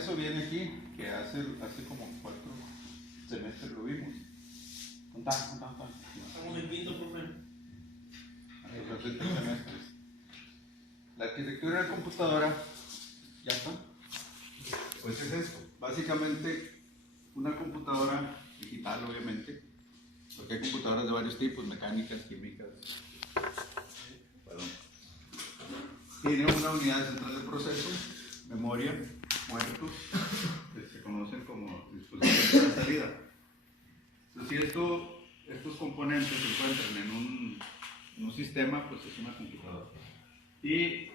eso viene aquí, que hace como 4 semestres lo vimos. Contá. Estamos en quinto, profe. Hace 3 semestres. La arquitectura de computadora, ¿ya está? Pues es esto. Básicamente, una computadora digital, obviamente, porque hay computadoras de varios tipos, mecánicas, químicas. Perdón. Tiene una unidad central de proceso, memoria, puertos, que se conocen como dispositivos de salida. Entonces, si estos componentes se encuentran en un sistema, pues es una computadora. Y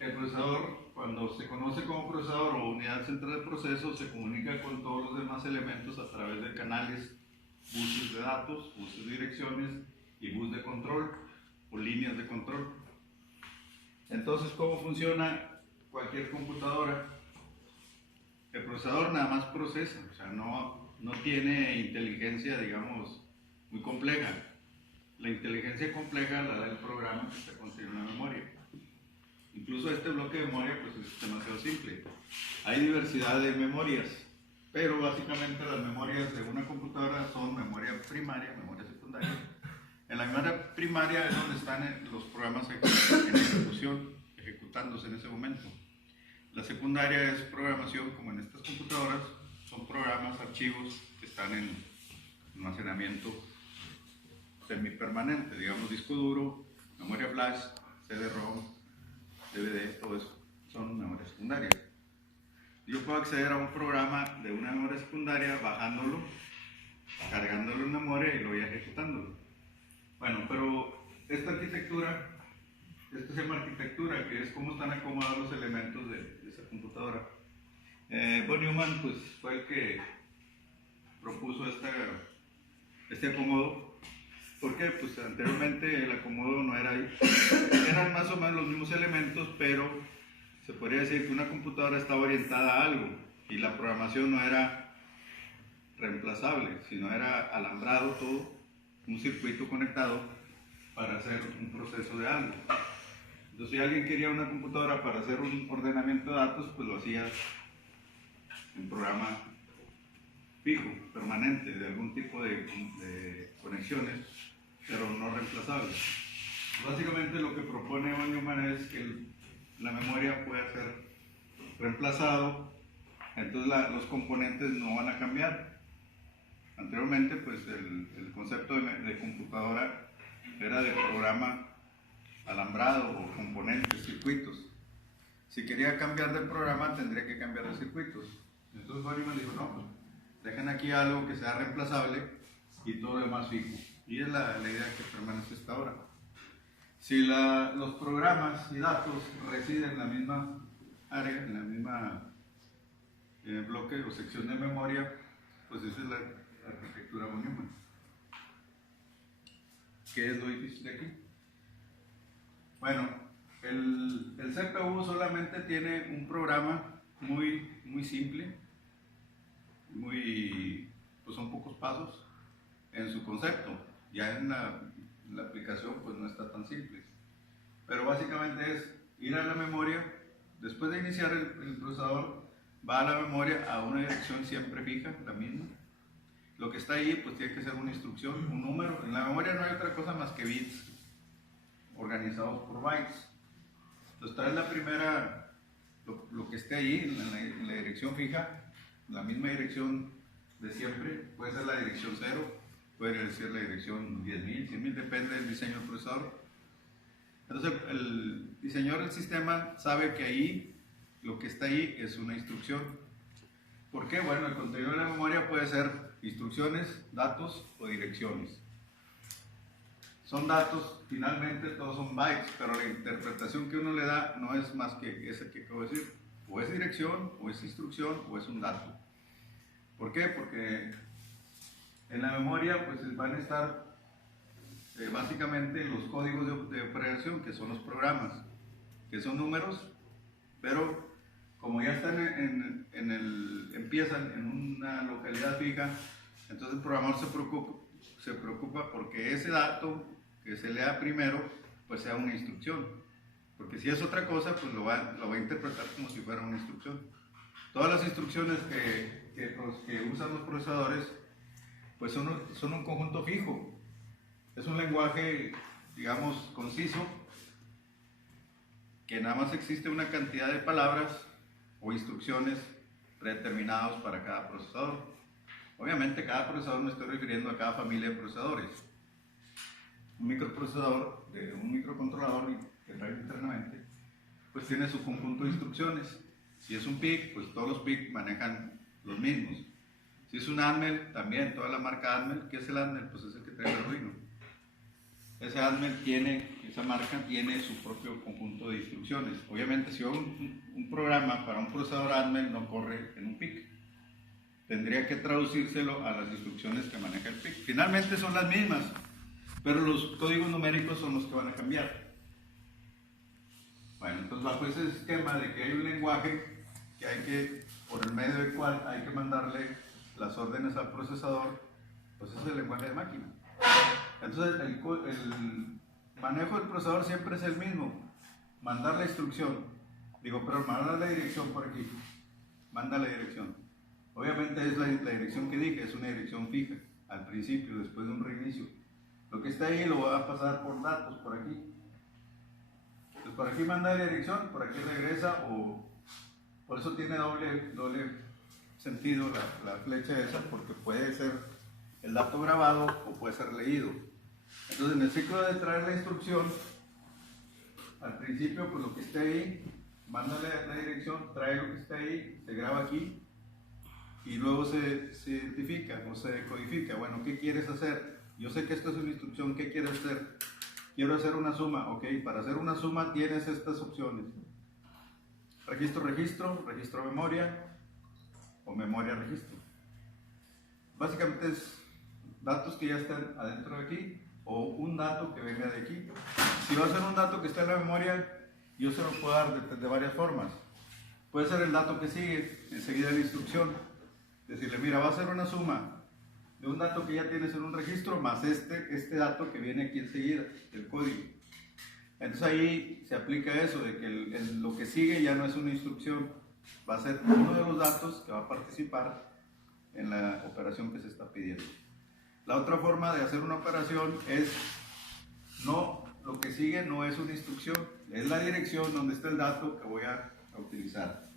el procesador, cuando se conoce como procesador o unidad central de proceso, se comunica con todos los demás elementos a través de canales, buses de datos, buses de direcciones y bus de control o líneas de control. Entonces, ¿cómo funciona cualquier computadora? El procesador nada más procesa, o sea, no tiene inteligencia, digamos, muy compleja. La inteligencia compleja la da el programa que está contenido en la memoria. Incluso este bloque de memoria pues es demasiado simple. Hay diversidad de memorias, pero básicamente las memorias de una computadora son memoria primaria, memoria secundaria. En la memoria primaria es donde están los programas en ejecución, ejecutándose en ese momento. La secundaria es programación, como en estas computadoras, son programas, archivos que están en almacenamiento semipermanente, digamos disco duro, memoria flash, CD-ROM, DVD, todo eso son memorias secundarias. Yo puedo acceder a un programa de una memoria secundaria bajándolo, cargándolo en memoria y luego ya ejecutándolo. Bueno, pero esta arquitectura, esto se llama arquitectura, que es cómo están acomodados los elementos de esa computadora. Von Neumann pues, fue el que propuso este acomodo. ¿Por qué? Pues anteriormente el acomodo no era ahí. Eran más o menos los mismos elementos, pero se podría decir que una computadora estaba orientada a algo y la programación no era reemplazable, sino era alambrado todo, un circuito conectado para hacer un proceso de algo. Entonces, si alguien quería una computadora para hacer un ordenamiento de datos, pues lo hacía en un programa fijo, permanente, de algún tipo de conexiones, pero no reemplazables. Básicamente lo que propone Von Neumann es que la memoria puede ser reemplazado, entonces los componentes no van a cambiar. Anteriormente, pues el concepto de computadora era de programa alambrado o componentes, circuitos. Si quería cambiar de programa, tendría que cambiar de circuitos. Entonces Von Neumann dijo, no, pues dejen aquí algo que sea reemplazable y todo lo demás fijo. Y es la idea que permanece hasta ahora. Si los programas y datos residen en la misma área, en la misma bloque o sección de memoria, pues esa es la arquitectura Von Neumann. ¿Qué es lo difícil de aquí? Bueno, el CPU solamente tiene un programa muy simple, pues son pocos pasos en su concepto. Ya en la aplicación pues no está tan simple. Pero básicamente es ir a la memoria, después de iniciar el procesador, va a la memoria a una dirección siempre fija, la misma. Lo que está ahí pues tiene que ser una instrucción, un número. En la memoria no hay otra cosa más que bits organizados por bytes. Entonces traes la primera, lo que esté ahí en la dirección fija, la misma dirección de siempre, puede ser la dirección 0, puede ser la dirección 10.000, 100.000, depende del diseño del procesador. Entonces el diseñador del sistema sabe que ahí, lo que está ahí es una instrucción. ¿Por qué? Bueno, el contenido de la memoria puede ser instrucciones, datos o direcciones. Son datos, finalmente todos son bytes, pero la interpretación que uno le da no es más que esa que acabo de decir. O es dirección, o es instrucción, o es un dato. ¿Por qué? Porque en la memoria pues van a estar básicamente los códigos de operación, que son los programas, que son números, pero como ya están empiezan en una localidad fija, entonces el programador se preocupa porque ese dato que se lea primero pues sea una instrucción, porque si es otra cosa pues lo va a interpretar como si fuera una instrucción. Todas las instrucciones que usan los procesadores pues son un conjunto fijo. Es un lenguaje, digamos, conciso, que nada más existe una cantidad de palabras o instrucciones predeterminados para cada procesador. Obviamente cada procesador me estoy refiriendo a cada familia de procesadores. Un microprocesador de un microcontrolador que trae internamente, pues tiene su conjunto de instrucciones. Si es un PIC, pues todos los PIC manejan los mismos. Si es un ATMEL, también toda la marca ATMEL. ¿Qué es el ATMEL? Pues es el que trae el Arduino. Ese ATMEL esa marca tiene su propio conjunto de instrucciones. Obviamente, si un programa para un procesador ATMEL no corre en un PIC, tendría que traducírselo a las instrucciones que maneja el PIC. Finalmente son las mismas, pero los códigos numéricos son los que van a cambiar. Bueno, entonces bajo ese esquema de que hay un lenguaje que hay que, por el medio del cual hay que mandarle las órdenes al procesador, pues ese es el lenguaje de máquina. Entonces el manejo del procesador siempre es el mismo. Mandar la instrucción, pero mandar la dirección por aquí, manda la dirección. Obviamente es la dirección que dije, es una dirección fija, al principio, después de un reinicio. Lo que está ahí lo va a pasar por datos, por aquí. Entonces por aquí manda la dirección, por aquí regresa, por eso tiene doble sentido la flecha esa, porque puede ser el dato grabado o puede ser leído. Entonces en el ciclo de traer la instrucción, al principio pues lo que esté ahí, mándale la dirección, trae lo que está ahí, se graba aquí y luego se identifica o se decodifica. Bueno, ¿qué quieres hacer? Yo sé que esto es una instrucción, ¿qué quieres hacer? Quiero hacer una suma, ok, para hacer una suma tienes estas opciones: registro, registro memoria o memoria registro. Básicamente es datos que ya están adentro de aquí o un dato que venga de aquí. Si va a ser un dato que está en la memoria, yo se lo puedo dar de varias formas. Puede ser el dato que sigue enseguida de la instrucción, decirle, mira, va a ser una suma de un dato que ya tienes en un registro más este dato que viene aquí enseguida, el código. Entonces ahí se aplica eso de que lo que sigue ya no es una instrucción, va a ser uno de los datos que va a participar en la operación que se está pidiendo. La otra forma de hacer una operación es, lo que sigue no es una instrucción, es la dirección donde está el dato que voy a utilizar.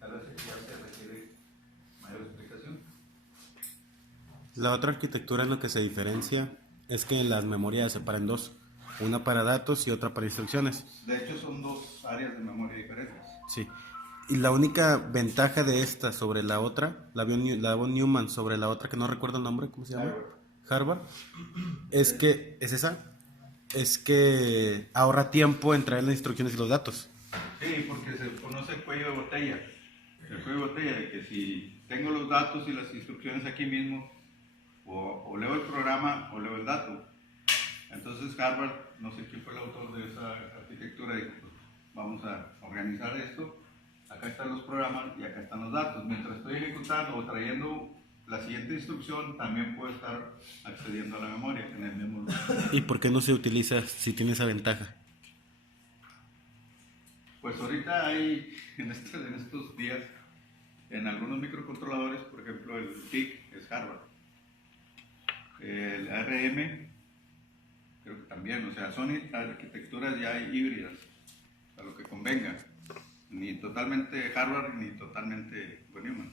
Tal vez ya se requiere mayor explicación. La otra arquitectura en lo que se diferencia es que las memorias se separan en dos, una para datos y otra para instrucciones. De hecho son dos áreas de memoria diferentes. Sí. Y la única ventaja de esta sobre la otra, la von Neumann sobre la otra que no recuerdo el nombre, ¿cómo se llama? Harvard. Es que ahorra tiempo en traer las instrucciones y los datos. Sí, porque se conoce el cuello de botella. El cuello de botella de que si tengo los datos y las instrucciones aquí mismo, o leo el programa o leo el dato. Entonces Harvard, no sé quién fue el autor de esa arquitectura, dijo, pues, vamos a organizar esto. Acá están los programas y acá están los datos. Mientras estoy ejecutando o trayendo la siguiente instrucción, también puedo estar accediendo a la memoria en el mismo lugar. ¿Y por qué no se utiliza si tiene esa ventaja? Pues ahorita hay, en estos días, en algunos microcontroladores, por ejemplo el PIC es Harvard. El ARM, creo que también, o sea, son arquitecturas ya híbridas, a lo que convenga. Ni totalmente Harvard ni totalmente von Neumann.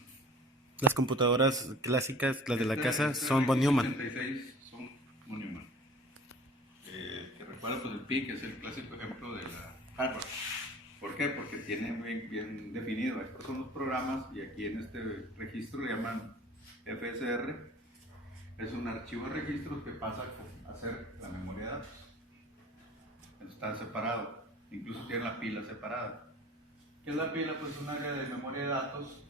Las computadoras clásicas, las de la casa, son von Neumann. 86 son von Neumann. Que recuerda, pues el PIC es el clásico ejemplo de la Harvard. ¿Por qué? Porque tiene bien definido, estos son los programas y aquí en este registro le llaman FSR. Es un archivo de registros que pasa a ser la memoria de datos. Están separados, incluso tienen la pila separada. ¿Qué es la pila? Pues un área de memoria de datos,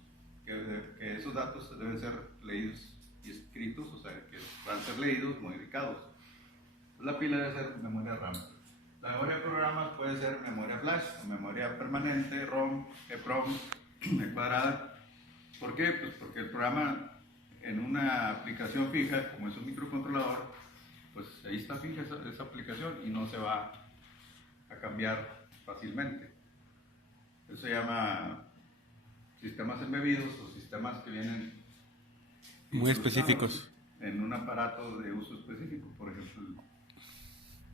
que esos datos deben ser leídos y escritos, o sea, que van a ser leídos, modificados. La pila debe ser memoria RAM. La memoria de programas puede ser memoria flash, o memoria permanente, ROM, EPROM, cuadrada. ¿Por qué? Pues porque el programa en una aplicación fija, como es un microcontrolador, pues ahí está fija esa aplicación y no se va a cambiar fácilmente. Eso se llama sistemas embebidos o sistemas que vienen Muy específicos. en un aparato de uso específico, por ejemplo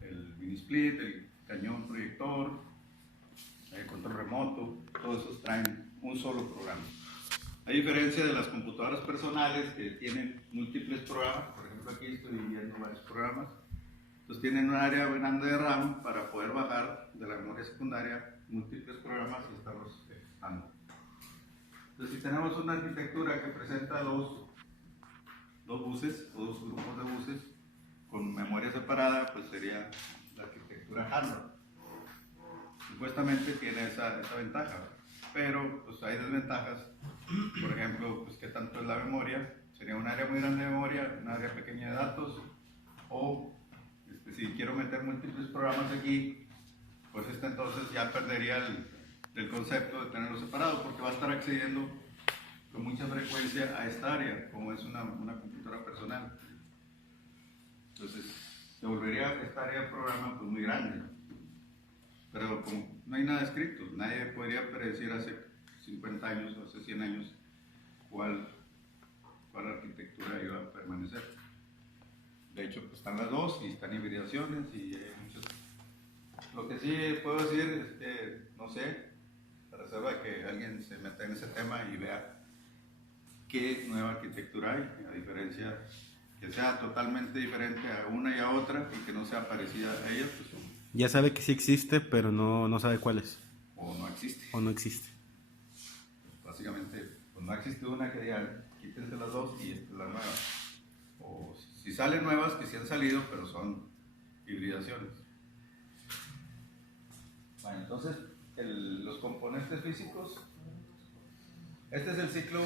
el mini split, el cañón proyector, el control remoto, todos esos traen un solo programa. A diferencia de las computadoras personales que tienen múltiples programas, por ejemplo aquí estoy viendo varios programas, entonces tienen un área grande de RAM para poder bajar de la memoria secundaria múltiples programas y estarlos ejecutando. Entonces si tenemos una arquitectura que presenta dos buses o dos grupos de buses con memoria separada, pues sería la arquitectura Harvard. Supuestamente tiene esa ventaja, pero pues hay desventajas. Por ejemplo, pues qué tanto es la memoria, sería un área muy grande de memoria, un área pequeña de datos, o si quiero meter múltiples programas aquí, pues entonces ya perdería el concepto de tenerlo separado, porque va a estar accediendo con mucha frecuencia a esta área, como es una computadora personal. Entonces se volvería esta área de programa pues muy grande, pero como no hay nada escrito, nadie podría predecir hace 50 años o hace 100 años cuál arquitectura iba a permanecer. De hecho, pues están las dos y están hibridaciones y hay muchos. Lo que sí puedo decir es que, no sé, a reserva de que alguien se meta en ese tema y vea qué nueva arquitectura hay, a diferencia que sea totalmente diferente a una y a otra y que no sea parecida a ellas, pues Ya sabe que sí existe, pero no sabe cuál es. o no existe. O no existe. Básicamente, pues no existe una que diga, quítense las dos y esta es la nueva. O si salen nuevas, que sí han salido, pero son hibridaciones. Bueno, entonces, los componentes físicos, este es el ciclo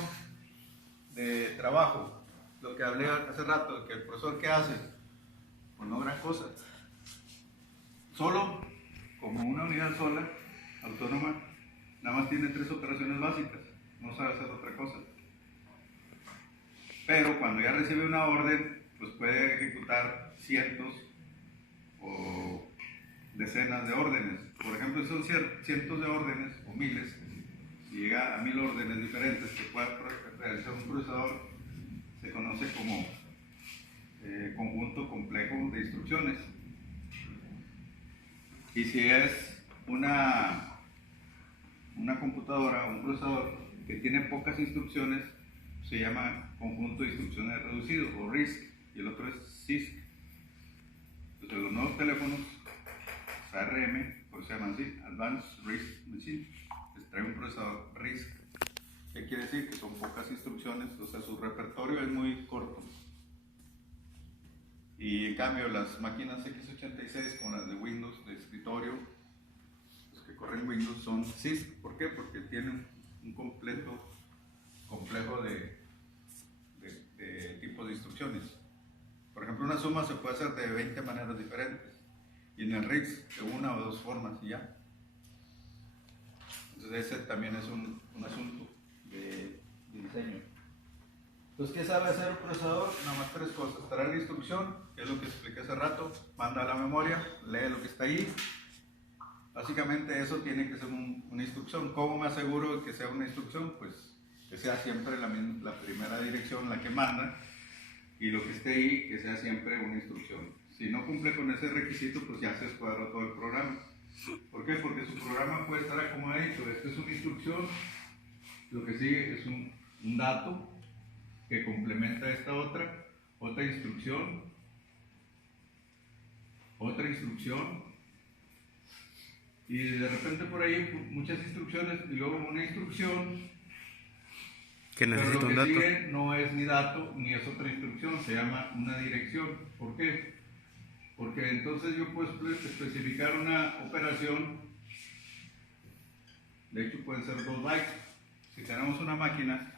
de trabajo. Lo que hablé hace rato, que el profesor, ¿qué hace? Pues no gran cosa. Solo, como una unidad sola, autónoma, nada más tiene 3 operaciones básicas, no sabe hacer otra cosa. Pero cuando ya recibe una orden, pues puede ejecutar cientos o decenas de órdenes. Por ejemplo, son cientos de órdenes o miles, si llega a 1000 órdenes diferentes que pueda realizar un procesador, se conoce como conjunto complejo de instrucciones. Y si es una computadora o un procesador que tiene pocas instrucciones, se llama conjunto de instrucciones reducido o RISC, y el otro es CISC. Entonces los nuevos teléfonos ARM, por eso se llaman así, Advanced RISC Machine, les trae un procesador RISC. ¿Qué quiere decir? Que son pocas instrucciones, o sea, su repertorio es muy corto. Y en cambio las máquinas x86, como las de Windows, de escritorio, los que corren Windows son CISC. ¿Por qué? Porque tienen un complejo de tipos de instrucciones. Por ejemplo, una suma se puede hacer de 20 maneras diferentes, y en el RISC de una o dos formas y ya. Entonces ese también es un asunto de diseño. Entonces, ¿qué sabe hacer un procesador? Nada más 3 cosas. Traer la instrucción, que es lo que expliqué hace rato, manda a la memoria, lee lo que está ahí. Básicamente eso tiene que ser una instrucción. ¿Cómo me aseguro de que sea una instrucción? Pues que sea siempre la primera dirección la que manda, y lo que esté ahí que sea siempre una instrucción. Si no cumple con ese requisito, pues ya se escuadró todo el programa. ¿Por qué? Porque su programa puede estar acomodadito. Esto es una instrucción, lo que sigue es un dato que complementa esta otra instrucción, y de repente por ahí muchas instrucciones y luego una instrucción Que pero necesita lo un que dato. sigue no es ni dato ni es otra instrucción, se llama una dirección. ¿Por qué? Porque entonces yo puedo especificar una operación, de hecho pueden ser 2 bytes. Si tenemos una máquina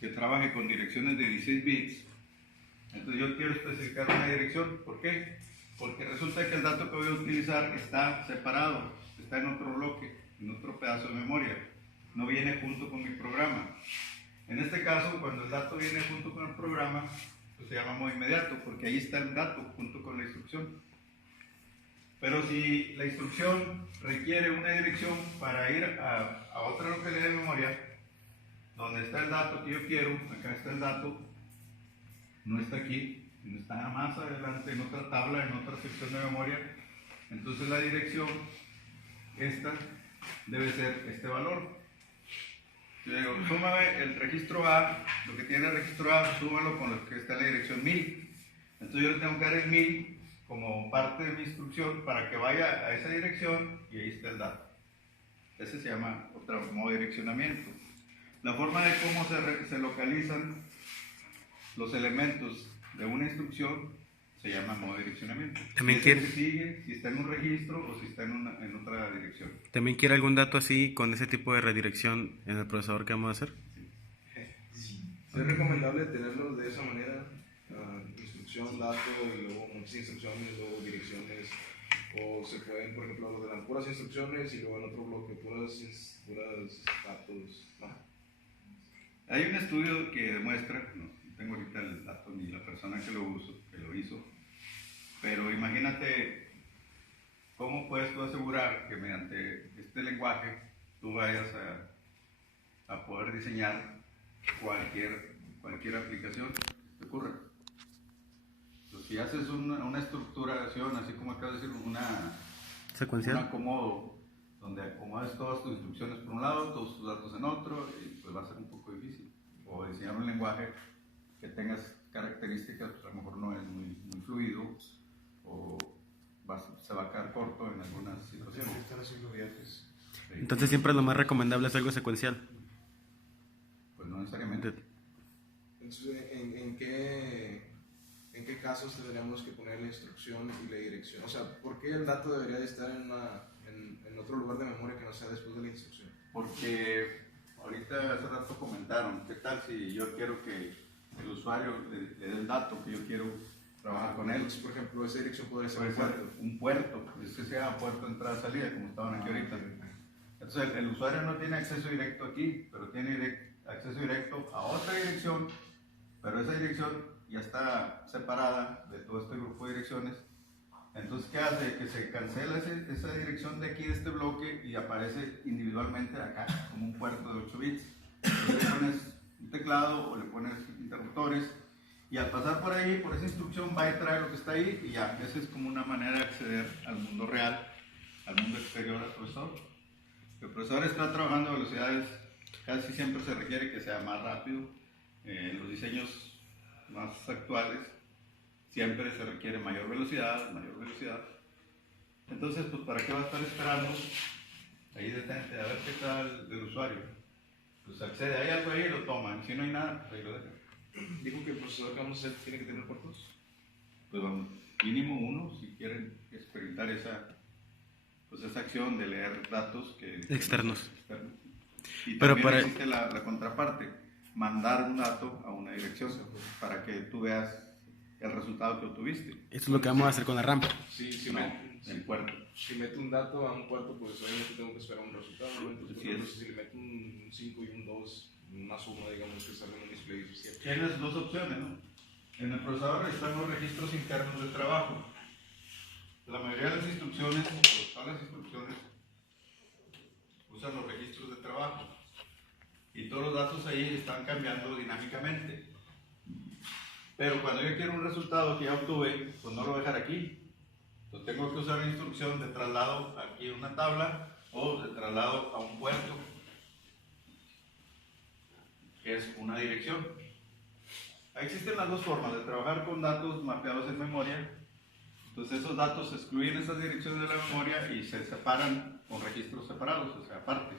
que trabaje con direcciones de 16 bits, entonces yo quiero especificar una dirección. ¿Por qué? Porque resulta que el dato que voy a utilizar está separado, está en otro bloque, en otro pedazo de memoria, no viene junto con mi programa. En este caso, cuando el dato viene junto con el programa, pues se llama modo inmediato, porque ahí está el dato junto con la instrucción. Pero si la instrucción requiere una dirección para ir a otra localidad de memoria, donde está el dato que yo quiero, acá está el dato, no está aquí, sino está más adelante en otra tabla, en otra sección de memoria. Entonces la dirección, esta, debe ser este valor. Yo digo, súmame el registro A, lo que tiene el registro A, súmalo con lo que está en la dirección 1000. Entonces yo le tengo que dar el 1000 como parte de mi instrucción para que vaya a esa dirección y ahí está el dato. Ese se llama otro modo de direccionamiento. La forma de cómo se localizan los elementos de una instrucción se llama modo de direccionamiento. También Si es el que sigue, si está en un registro o si está en otra dirección. ¿También quiere algún dato así con ese tipo de redirección en el procesador que vamos a hacer? Sí. ¿Es recomendable tenerlo de esa manera? Instrucción, dato, y luego muchas instrucciones, luego direcciones. O se pueden, por ejemplo, ordenar puras instrucciones y luego en otro bloque puras datos. ¿No? Hay un estudio que demuestra, no tengo ahorita el dato ni la persona que lo hizo, pero imagínate cómo puedes tú asegurar que mediante este lenguaje tú vayas a poder diseñar cualquier aplicación que te ocurra. Entonces, si haces una estructuración, así como acabas de decir, un ¿Secuencial? acomodo, donde acomodas todas tus instrucciones por un lado, todos tus datos en otro, y pues va a ser un poco difícil. O diseñar un lenguaje que tengas características, pues a lo mejor no es muy fluido, o se va a quedar corto en algunas situaciones. Están haciendo viajes. Entonces siempre lo más recomendable es algo secuencial. Pues no necesariamente. Entonces, ¿en qué casos tendríamos que poner la instrucción y la dirección? O sea, ¿por qué el dato debería de estar en otro lugar de memoria que no sea después de la instrucción? Porque ahorita hace rato comentaron, ¿qué tal si yo quiero que el usuario le dé el dato que yo quiero trabajar con él? Entonces, por ejemplo, esa dirección podría ser Puede un ser puerto. un puerto, es que sea puerto entrada-salida, como estaban aquí ahorita. Entonces el usuario no tiene acceso directo aquí, pero tiene acceso directo a otra dirección, pero esa dirección ya está separada de todo este grupo de direcciones. Entonces, ¿qué hace? Que se cancela esa dirección de aquí, de este bloque, y aparece individualmente acá, como un puerto de 8 bits. Entonces, le pones un teclado o le pones interruptores, y al pasar por ahí, por esa instrucción, va a traer lo que está ahí, y ya, esa es como una manera de acceder al mundo real, al mundo exterior al procesador. El procesador está trabajando a velocidades, casi siempre se requiere que sea más rápido. Los diseños más actuales siempre se requiere mayor velocidad. Entonces, pues, ¿para qué va a estar esperando? Ahí detente, a ver qué tal del usuario. Pues accede, hay algo ahí y lo toman. Si no hay nada, pues ahí lo dejan. Dijo que el procesador que vamos a hacer tiene que tener puertos. Pues vamos, mínimo uno, si quieren experimentar esa acción de leer datos Externos. Y Pero también existe la contraparte, mandar un dato a una dirección para que tú veas el resultado que obtuviste. Esto es lo que vamos a hacer con la rampa. El puerto. Si meto un dato a un puerto, pues obviamente tengo que esperar un resultado, ¿no? Entonces, Así por ejemplo, es. si le meto un 5 y un 2, una suma, digamos, que sale en un display suficiente. Tienes dos opciones, ¿no? En el procesador están los registros internos de trabajo. La mayoría de las instrucciones, o todas las instrucciones, usan los registros de trabajo. Y todos los datos ahí están cambiando dinámicamente. Pero cuando yo quiero un resultado que ya obtuve, pues no lo voy a dejar aquí. Entonces tengo que usar la instrucción de traslado aquí a una tabla o de traslado a un puerto, que es una dirección. Existen las dos formas de trabajar con datos mapeados en memoria. Entonces esos datos excluyen esas direcciones de la memoria y se separan con registros separados, o sea, aparte.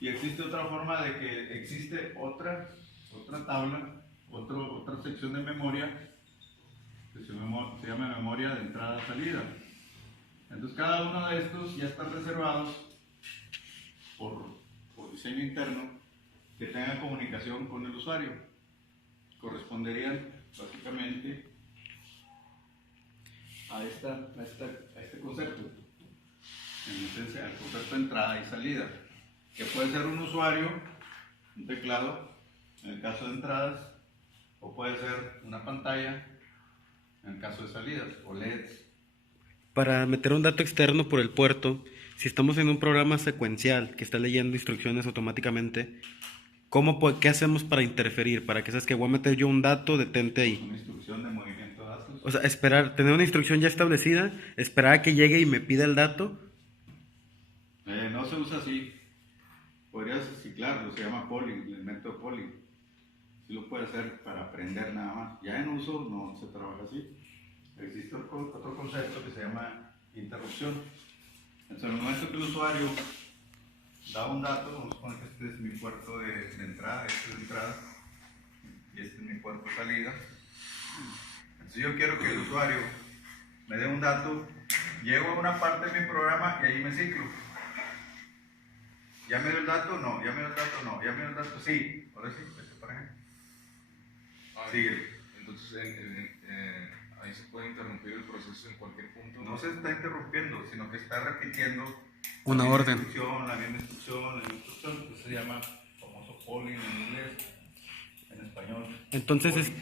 Y existe otra forma de que existe otra tabla, otra sección de memoria que se llama memoria de entrada-salida. Entonces cada uno de estos ya están reservados por diseño interno que tengan comunicación con el usuario. Corresponderían básicamente a este concepto, en esencia al concepto de entrada y salida, que puede ser un usuario, un teclado, en el caso de entradas, o puede ser una pantalla, en el caso de salidas, o LEDs. Para meter un dato externo por el puerto, si estamos en un programa secuencial que está leyendo instrucciones automáticamente, ¿Qué hacemos para interferir? Para que sabes que voy a meter yo un dato, detente ahí. Una instrucción de movimiento de datos. O sea, esperar, tener una instrucción ya establecida, esperar a que llegue y me pida el dato. No se usa así. Podrías ciclarlo, se llama polling, el elemento de polling. Sí lo puede hacer para aprender nada más. Ya en uso no se trabaja así. Existe otro concepto que se llama interrupción. Entonces, en el momento que el usuario da un dato, vamos a suponer que este es mi puerto de entrada, este es de entrada, y este es mi puerto de salida. Entonces yo quiero que el usuario me dé un dato, llego a una parte de mi programa y ahí me ciclo. ¿Ya me dio el dato? No. ¿Ya me dio el dato? No. ¿Ya me dio el dato? Sí. Ahora sí, vete para acá. Sigue. Entonces, ahí se puede interrumpir el proceso en cualquier punto. No se está interrumpiendo, sino que está repitiendo Una orden. la misma instrucción. Eso se llama famoso polling en inglés, en español. Entonces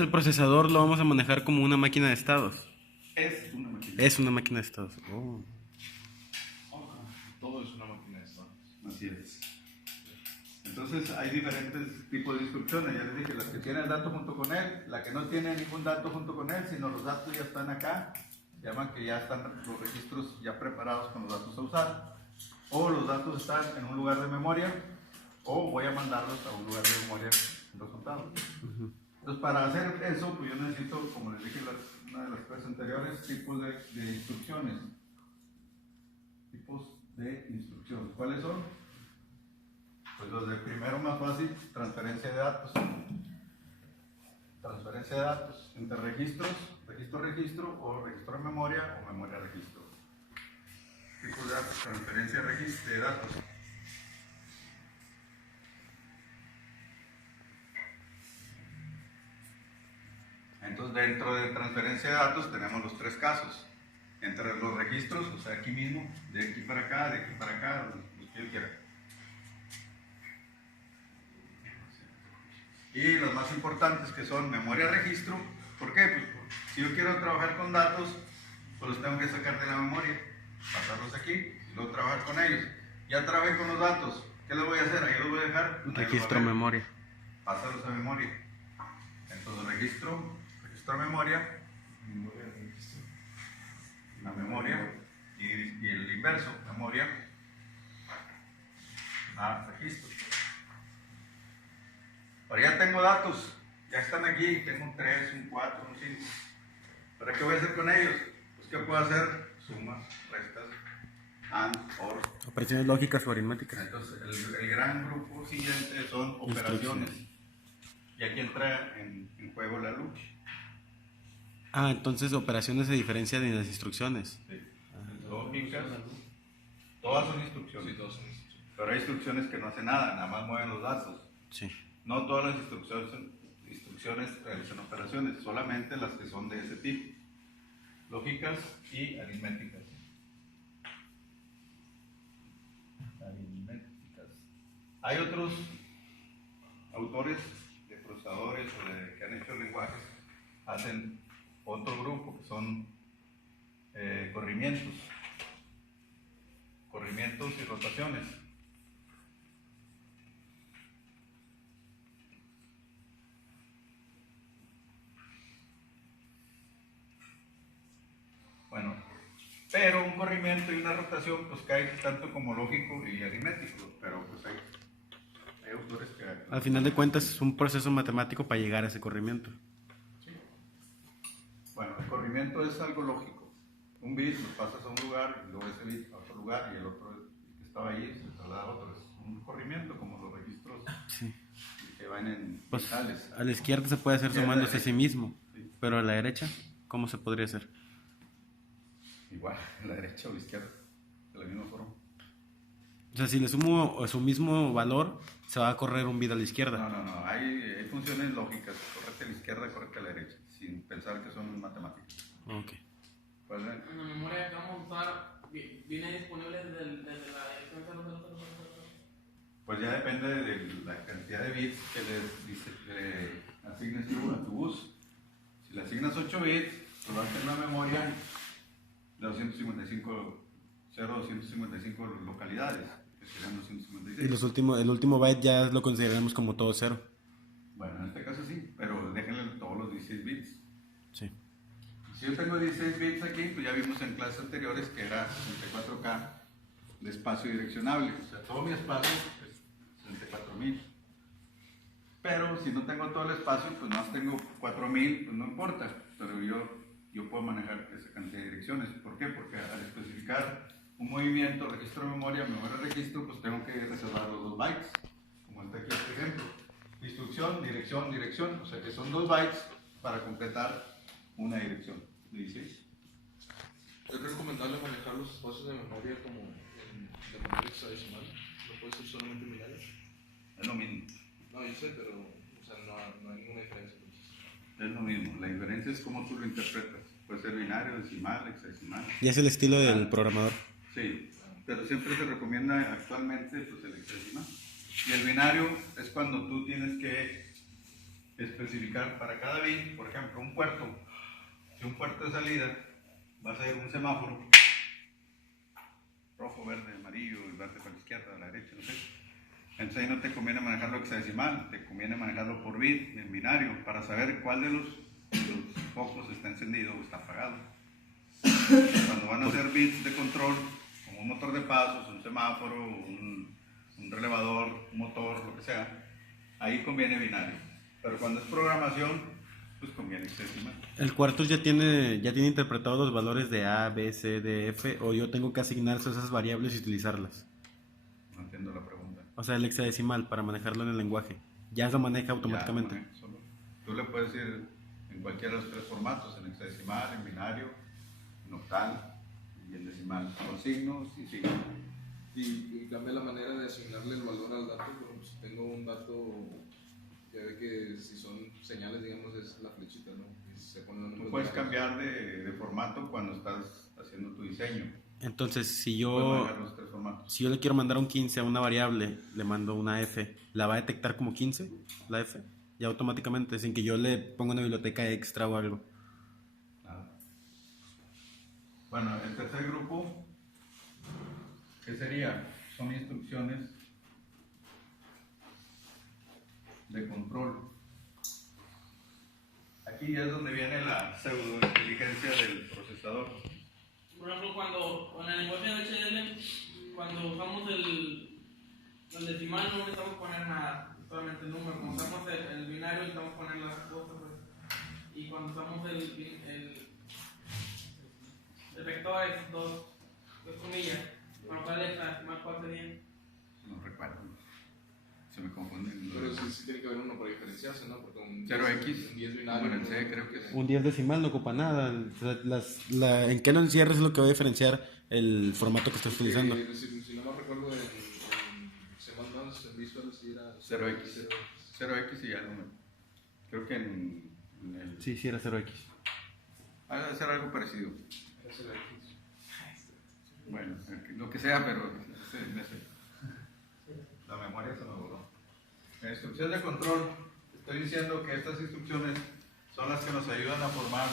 el procesador lo vamos a manejar como una máquina de estados. Es una máquina. Es una máquina de estados. Oh. Todo es una máquina de estados. Así es. Entonces hay diferentes tipos de instrucciones. Ya les dije, las que tienen el dato junto con él, la que no tiene ningún dato junto con él, sino los datos ya están acá. Se llaman que ya están los registros ya preparados con los datos a usar. O los datos están en un lugar de memoria, o voy a mandarlos a un lugar de memoria en resultado. Entonces, para hacer eso, pues yo necesito, como les dije en una de las clases anteriores, tipos de instrucciones. Tipos de instrucciones. ¿Cuáles son? Pues los de primero más fácil, transferencia de datos. Transferencia de datos entre registros, registro-registro, o registro de memoria o memoria-registro. Tipos de datos, transferencia de datos. Entonces, dentro de transferencia de datos tenemos los tres casos. Entre los registros, o sea, aquí mismo, de aquí para acá, los que yo quiera. Y los más importantes que son memoria-registro. ¿Por qué? Pues si yo quiero trabajar con datos, pues los tengo que sacar de la memoria, pasarlos aquí y luego trabajar con ellos. Ya trabajé con los datos, ¿qué les voy a hacer? Ahí los voy a dejar. Registro memoria. Pasarlos a memoria. Entonces registro memoria, la memoria y el inverso, memoria a registro. Ahora ya tengo datos, ya están aquí, tengo un 3, un 4, un 5. ¿Para qué voy a hacer con ellos? Pues ¿qué puedo hacer? Sumas, restas, and, or. Operaciones lógicas o aritméticas. Entonces el gran grupo siguiente son operaciones. Y aquí entra en juego la luz. Ah, entonces operaciones se diferencian de las instrucciones. Sí. Lógicas, todas son instrucciones. Sí, todos son instrucciones. Pero hay instrucciones que no hacen nada más mueven los datos. Sí. No todas las instrucciones realizan operaciones, solamente las que son de ese tipo. Lógicas y aritméticas. Hay otros autores de procesadores o que han hecho lenguajes, hacen otro grupo que son corrimientos y rotaciones. Bueno, pero un corrimiento y una rotación pues cae tanto como lógico y aritmético, pero pues hay autores que... Al final de cuentas es un proceso matemático para llegar a ese corrimiento. Sí. Bueno, el corrimiento es algo lógico. Un bit lo pasas a un lugar y luego ese bit a otro lugar y el otro que estaba ahí se traslada a otro. Es un corrimiento como los registros Sí. que van en Pues digitales. a la izquierda se puede hacer Y a la sumándose a sí derecha. mismo, Sí. pero a la derecha, ¿cómo se podría hacer? Igual, a la derecha o a la izquierda, de la misma forma. O sea, si le sumo a su mismo valor, se va a correr un bit a la izquierda. No, hay funciones lógicas, correte a la izquierda, correte a la derecha, sin pensar que son matemáticas. Ok. ¿Cuál es? En la memoria que vamos a usar, viene disponible desde la dirección 0000. Pues ya depende de la cantidad de bits que le asignes tú a tu bus. Si le asignas 8 bits, pues va a tener una memoria de 255 localidades. que serían Y 256. el último byte ya lo consideramos como todo cero. Bueno, en este caso sí, pero déjenle todos los 16 bits. Sí. Si yo tengo 16 bits aquí, pues ya vimos en clases anteriores que era 64K de espacio direccionable. O sea, todo mi espacio es 64.000. Pero si no tengo todo el espacio, pues más tengo 4.000, pues no importa. Pero yo puedo manejar esa cantidad de direcciones. ¿Por qué? Porque al especificar un movimiento, registro de memoria, memoria registro, pues tengo que reservar los 2 bytes. Como está aquí este ejemplo. Instrucción, dirección, dirección. O sea que son 2 bytes para completar una dirección. 16. Es recomendable manejar los espacios de memoria como de manera hexadecimal. No puede ser solamente binario. Es lo mismo. No, yo sé, pero o sea, no hay ninguna diferencia. Es lo mismo. La diferencia es cómo tú lo interpretas. Puede ser binario, decimal, hexadecimal. Y es el estilo del programador. Sí, pero siempre se recomienda actualmente pues, el hexadecimal. Y el binario es cuando tú tienes que especificar para cada bit, por ejemplo, un puerto. Si un puerto de salida va a ser un semáforo rojo, verde, amarillo, y verde para la izquierda, a la derecha, no sé. Entonces ahí no te conviene manejarlo hexadecimal, te conviene manejarlo por bit, en binario, para saber cuál de los focos está encendido o está apagado. Cuando van a hacer bits de control, como un motor de pasos, un semáforo, un relevador, un motor, lo que sea, ahí conviene binario. Pero cuando es programación, pues conviene hexadecimal. ¿El Quartus ya tiene interpretados los valores de A, B, C, D, F, o yo tengo que asignar esas variables y utilizarlas? No entiendo la pregunta. O sea, el hexadecimal para manejarlo en el lenguaje. Ya lo maneja automáticamente. Ya, solo. Tú le puedes ir en cualquiera de los 3 formatos, en hexadecimal, en binario, en octal y en decimal, con signos y signos. Y cambia la manera de asignarle el valor al dato. Por ejemplo, si tengo un dato, ya ve que si son señales, digamos, es la flechita, ¿no? Y se pone un número Tú puedes de cambiar de formato cuando estás haciendo tu diseño. Entonces, si Puedes yo, manejar los 3 formatos. si yo le quiero mandar un 15 a una variable, le mando una F, ¿la va a detectar como 15, la F? Ya automáticamente, sin que yo le ponga una biblioteca extra o algo. Nada. Bueno, el tercer grupo, ¿qué sería? Son instrucciones de control. Aquí es donde viene la pseudointeligencia del procesador. Por ejemplo, cuando en el lenguaje de HL, cuando usamos el decimal no necesitamos poner nada, solamente el número. Cuando usamos el binario necesitamos poner las cosas. Y cuando usamos el vector es 2 comillas. Para cuál es la decimal, ¿cuál sería? No recuerdo. Se me confunden. Pero sí tiene que haber uno para diferenciarse, ¿no? Porque un 0x, un 10 binario. como en el C, creo que es. Un 10 decimal no ocupa nada. En qué lo encierres es lo que va a diferenciar el formato que estás utilizando. Si no me recuerdo, en C++, en Visual, sí era 0x. 0x y ya no. Creo que en el. Sí, sí, era 0x. Debe ser algo parecido. Era 0x. Bueno, lo que sea, pero la memoria se me borró. En instrucción de control, estoy diciendo que estas instrucciones son las que nos ayudan a formar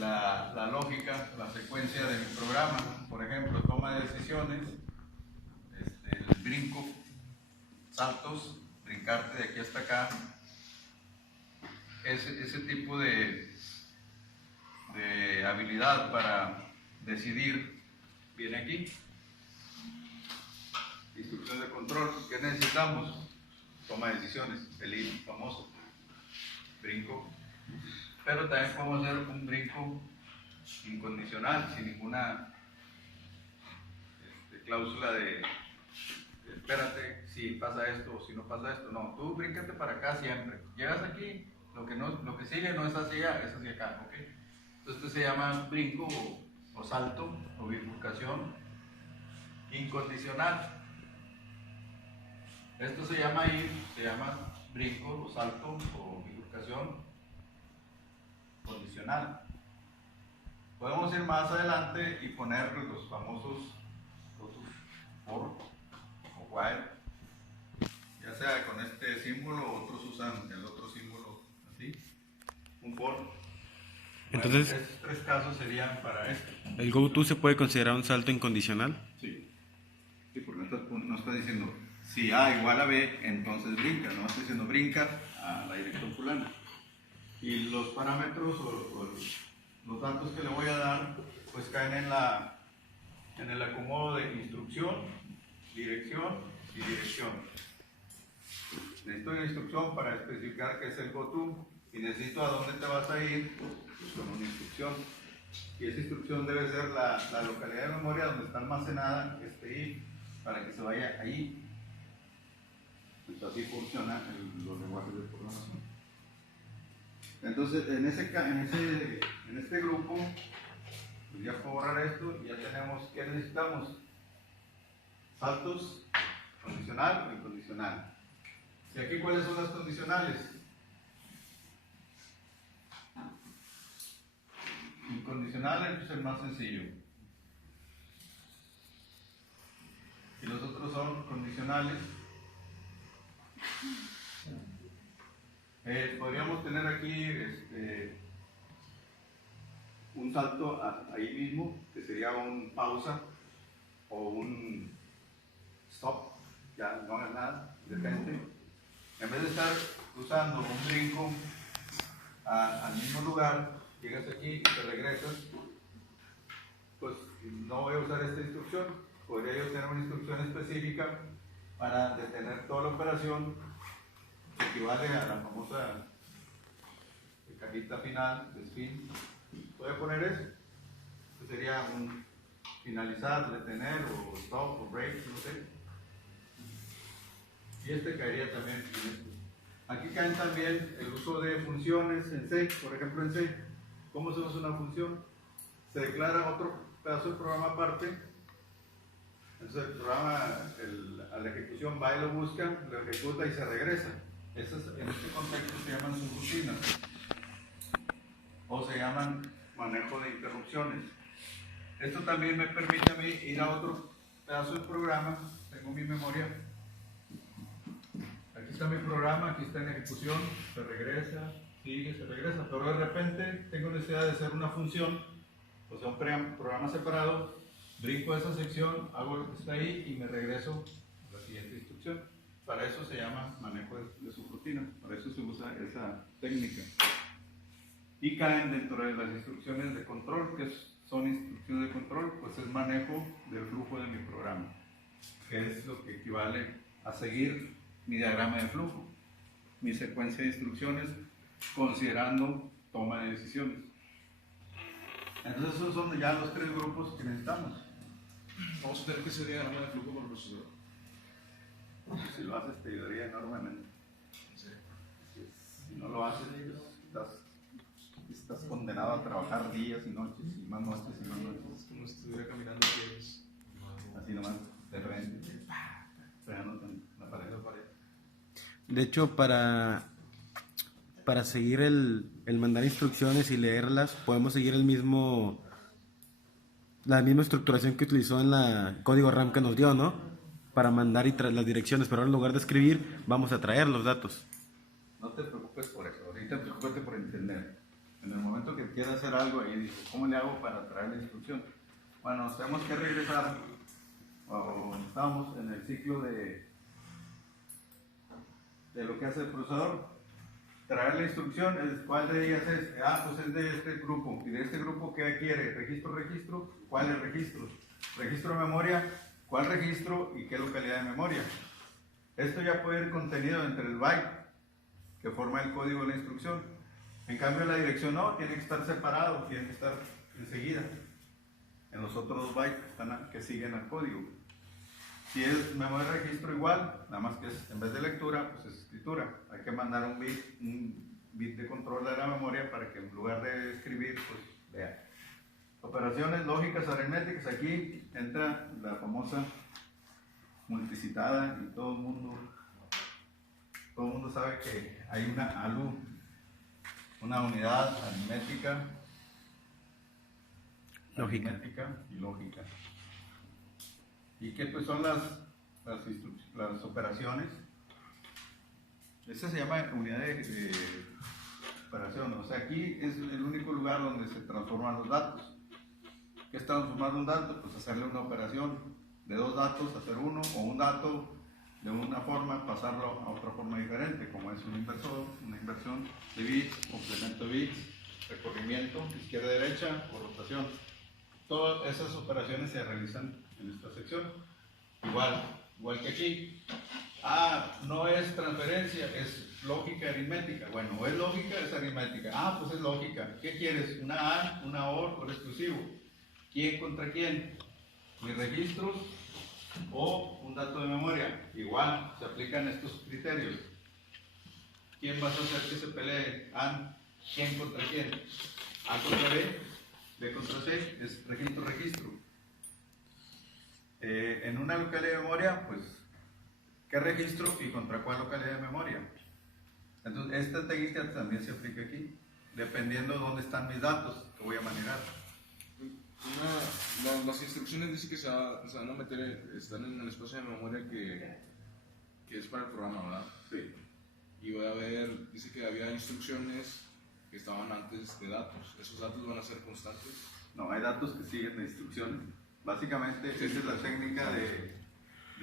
la lógica, la secuencia de mi programa. Por ejemplo, toma de decisiones, el brinco, saltos, brincarte de aquí hasta acá. Ese tipo de habilidad para decidir viene aquí. Instrucción de control. ¿Qué necesitamos? Toma de decisiones, el IN famoso. Brinco. Pero también podemos hacer un brinco incondicional, sin ninguna cláusula de espérate si pasa esto o si no pasa esto. No, tú bríncate para acá siempre. Llegas aquí, lo que sigue no es hacia allá, es hacia acá. ¿Okay? Entonces esto se llama brinco o salto o bifurcación incondicional. Esto se llama brinco o salto o bifurcación condicional. Podemos ir más adelante y poner los famosos for o while, ya sea con este símbolo, otros usan el otro símbolo así, un for. Entonces, bueno, estos 3 casos serían para esto. ¿el GoTo se puede considerar un salto incondicional? Sí. Sí, porque no estás está diciendo si A igual a B, entonces brinca, no está diciendo brinca a la dirección fulana. Y los parámetros o los datos que le voy a dar, pues caen en el acomodo de instrucción, dirección y dirección. Necesito una instrucción para especificar qué es el GoTo y necesito a dónde te vas a ir, pues con una instrucción. Y esa instrucción debe ser la localidad de memoria donde está almacenada este if para que se vaya ahí. Entonces así funcionan los lenguajes de programación. Entonces en este grupo, pues ya puedo borrar esto y ya tenemos, ¿qué necesitamos? Saltos, condicional o incondicional. ¿Y aquí cuáles son las condicionales? Incondicional es el más sencillo. Y los otros son condicionales. Podríamos tener aquí un salto ahí mismo, que sería un pausa o un stop, ya no hagas nada, depende. En vez de estar usando un brinco al mismo lugar, llegas aquí y te regresas, pues no voy a usar esta instrucción. Podría yo tener una instrucción específica para detener toda la operación, que equivale a la famosa cajita final, de fin. Voy a poner eso. Este sería un finalizar, detener, o stop, o break, no sé. Y este caería también en esto. Aquí caen también el uso de funciones en C, por ejemplo en C. ¿Cómo se usa una función? Se declara otro pedazo del programa aparte. Entonces el programa, a la ejecución va y lo busca, lo ejecuta y se regresa. En este contexto se llaman subrutinas o se llaman manejo de interrupciones. Esto también me permite a mí ir a otro pedazo del programa. Tengo mi memoria. Aquí está mi programa, aquí está en ejecución, se regresa, sigue, se regresa, pero de repente tengo necesidad de hacer una función, o sea, un programa separado, brinco a esa sección, hago lo que está ahí y me regreso a la siguiente instrucción. Para eso se llama manejo de subrutina, para eso se usa esa técnica. Y caen dentro de las instrucciones de control, que son instrucciones de control, pues es manejo del flujo de mi programa, que es lo que equivale a seguir mi diagrama de flujo, mi secuencia de instrucciones, considerando toma de decisiones. Entonces esos son ya los tres grupos que necesitamos. Vamos a tener que ese diagrama de flujo por el procesador. Si lo haces te ayudaría enormemente. Si no lo haces, estás condenado a trabajar días y noches, y más noches y más noches. Es como si estuviera caminando pies. Así nomás, de repente, pegándote en la pared. De hecho, para seguir el mandar instrucciones y leerlas, podemos seguir la misma estructuración que utilizó en la código RAM que nos dio, ¿no? Para mandar y traer las direcciones, pero ahora en lugar de escribir, vamos a traer los datos. No te preocupes por eso, ahorita preocúpate por entender. En el momento que quieras hacer algo, ahí dices, ¿cómo le hago para traer la instrucción? Bueno, nos tenemos que regresar, o estamos en el ciclo de lo que hace el procesador. Traer la instrucción, ¿cuál de ellas es? Pues es de este grupo. ¿Y de este grupo qué quiere? ¿Registro? ¿Cuál es registro? ¿Registro de memoria? ¿Cuál registro y qué localidad de memoria? Esto ya puede ir contenido entre el byte que forma el código de la instrucción. En cambio la dirección no, tiene que estar separado, tiene que estar enseguida en los otros dos bytes que siguen al código. Si es memoria de registro igual, nada más que es, en vez de lectura, pues es escritura. Hay que mandar un bit de control de la memoria para que en lugar de escribir, pues vea. Operaciones lógicas aritméticas, aquí entra la famosa multicitada y todo el mundo sabe que hay una ALU, una unidad aritmética, aritmética y lógica. ¿Y qué pues son las operaciones? Esta se llama unidad de operación. O sea, aquí es el único lugar donde se transforman los datos. ¿Qué es transformar un dato? Pues hacerle una operación de dos datos hacer uno, o un dato de una forma pasarlo a otra forma diferente, como es un inversor, una inversión de bits, complemento de bits, recorrimiento, izquierda-derecha o rotación. Todas esas operaciones se realizan en esta sección. Igual que aquí. No es transferencia, es lógica aritmética. Bueno, o es lógica, es aritmética. Pues es lógica. ¿Qué quieres? ¿Una AND, una OR o exclusivo? ¿Quién contra quién? ¿Mis registros o un dato de memoria? Igual, se aplican estos criterios. ¿Quién vas a hacer que se pelee? AND, ¿quién contra quién? A contra B contra C, es registro. En una localidad de memoria, pues, ¿qué registro y contra cuál localidad de memoria? Entonces, esta técnica también se aplica aquí, dependiendo de dónde están mis datos que voy a manejar. Las instrucciones dicen que se van a meter, están en el espacio de memoria que es para el programa, ¿verdad? Sí. Y voy a ver, dice que había instrucciones que estaban antes de datos. ¿Esos datos van a ser constantes? No, hay datos que siguen de instrucciones. Básicamente, esa es la técnica de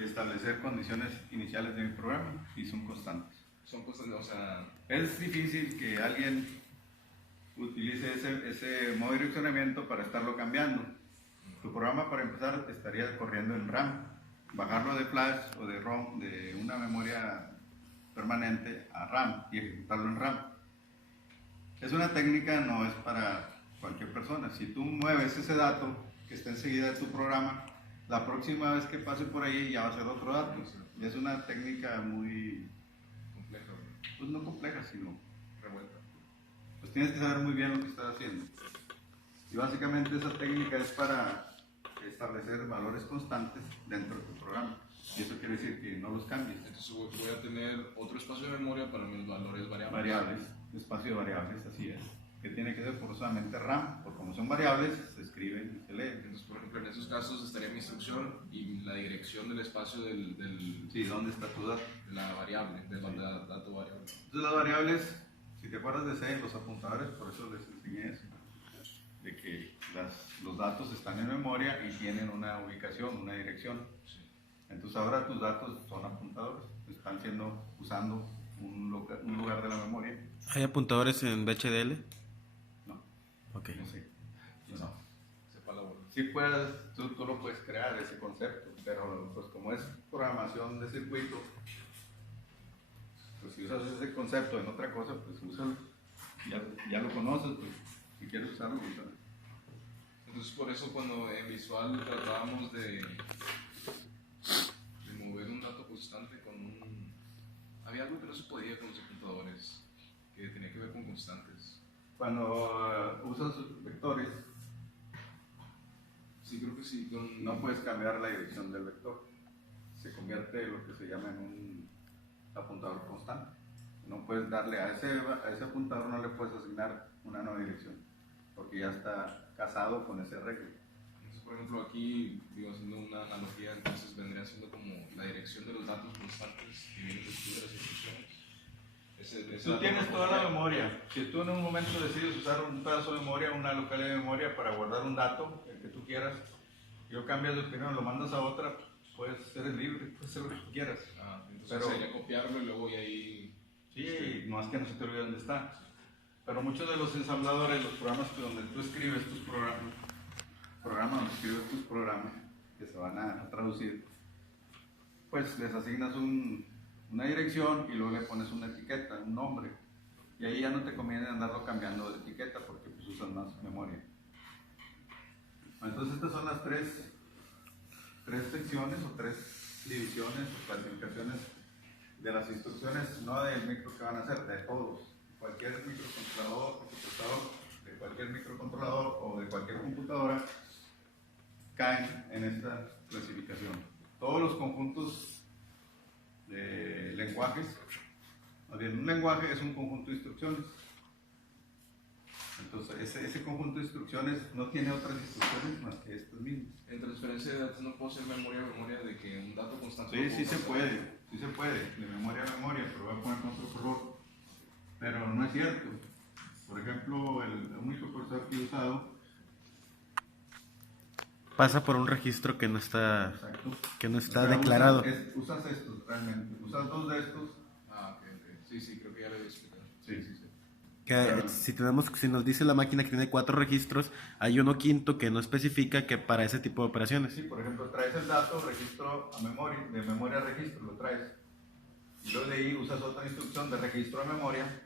establecer condiciones iniciales de mi programa y son constantes. Son constantes, o sea... Es difícil que alguien utilice ese modo de direccionamiento para estarlo cambiando. Tu programa, para empezar, estaría corriendo en RAM. Bajarlo de flash o de ROM, de una memoria permanente a RAM y ejecutarlo en RAM. Es una técnica, no es para cualquier persona. Si tú mueves ese dato que está enseguida de tu programa, la próxima vez que pase por ahí ya va a ser otro dato. Y es una técnica muy compleja, pues no compleja, sino revuelta. Pues tienes que saber muy bien lo que estás haciendo. Y básicamente esa técnica es para establecer valores constantes dentro de tu programa. Y eso quiere decir que no los cambies. Entonces voy a tener otro espacio de memoria para mis valores variables. Variables, espacio de variables, así es. Que tiene que ser forzosamente RAM, porque como son variables, se escriben y se leen. Entonces, por ejemplo, en esos casos estaría mi instrucción y la dirección del espacio Sí, ¿dónde está tu dato? de la variable, del dato variable. Entonces las variables, si te acuerdas de C, los apuntadores, por eso les enseñé eso, de que los datos están en memoria y tienen una ubicación, una dirección. Sí. Entonces ahora tus datos son apuntadores, están usando un lugar de la memoria. ¿Hay apuntadores en BHDL? No, Ok. no sé. No. Sepa la bola. Sí puedes, tú lo puedes crear ese concepto, pero pues como es programación de circuito, pues si usas ese concepto en otra cosa, pues úsalo. Ya lo conoces, pues si quieres usarlo, úsalo. Entonces, por eso cuando en Visual tratábamos de mover un dato constante con un... Había algo que no se podía con los apuntadores, que tenía que ver con constantes. Cuando usas vectores, Sí, creo que sí. no puedes cambiar la dirección del vector. Se convierte en lo que se llama en un apuntador constante. No puedes darle a ese apuntador, no le puedes asignar una nueva dirección, porque ya está casado con ese arreglo. Entonces, por ejemplo, aquí, digo, haciendo una analogía, entonces vendría siendo como la dirección de los datos constantes que vienen después de las instrucciones. Tú tienes toda la memoria. Si tú en un momento decides usar un pedazo de memoria, una localidad de memoria para guardar un dato, el que tú quieras, y lo cambias de opinión, lo mandas a otra, puedes ser libre, puedes hacer lo que tú quieras. Entonces Pero- sería copiarlo y luego y ahí... Sí, no es que no se te olvide dónde está. Pero muchos de los ensambladores, los programas donde tú escribes tus programas donde escribes tus programas, que se van a traducir, pues les asignas una dirección y luego le pones una etiqueta, un nombre. Y ahí ya no te conviene andarlo cambiando de etiqueta porque pues usan más memoria. Entonces estas son las tres secciones o tres divisiones o clasificaciones de las instrucciones, no del micro que van a hacer, de todos. Cualquier microcontrolador o procesador, de cualquier microcontrolador o de cualquier computadora caen en esta clasificación. Todos los conjuntos de lenguajes, más bien un lenguaje es un conjunto de instrucciones. Entonces ese conjunto de instrucciones no tiene otras instrucciones más que estas mismas. En transferencia de datos no puedo hacer memoria a memoria de que un dato constante... Sí, sí se puede, de memoria a memoria, pero voy a poner otro color. Pero no es cierto. Por ejemplo, el único procesador que he usado pasa por un registro que no está Exacto. está O sea, declarado. Usas estos realmente. Usas dos de estos. Ah, ok. Sí, creo que ya lo había explicado. Sí. Que si nos dice la máquina que tiene 4 registros, hay uno quinto que no especifica que para ese tipo de operaciones. Sí, por ejemplo, traes el dato, registro a memoria, de memoria a registro, lo traes. Y luego de ahí usas otra instrucción de registro a memoria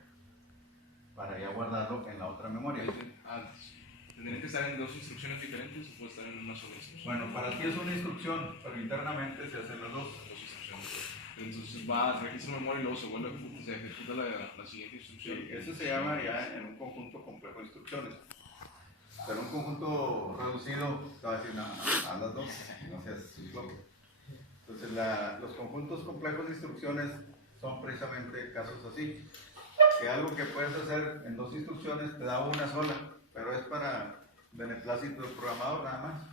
para ya guardarlo en la otra memoria. ¿Tendrían que estar en dos instrucciones diferentes o puede estar en una sola instrucción? Bueno, para ti es una instrucción, pero internamente se hacen las dos. Dos instrucciones. Entonces va a registro memoria y luego se ejecuta la siguiente instrucción. Sí, eso se llama ya en un conjunto complejo de instrucciones. Pero un conjunto reducido, te va a decir, no, a las dos, no seas loco. Entonces, los conjuntos complejos de instrucciones son precisamente casos así. Que algo que puedes hacer en dos instrucciones te da una sola, pero es para beneplácito del programador nada más.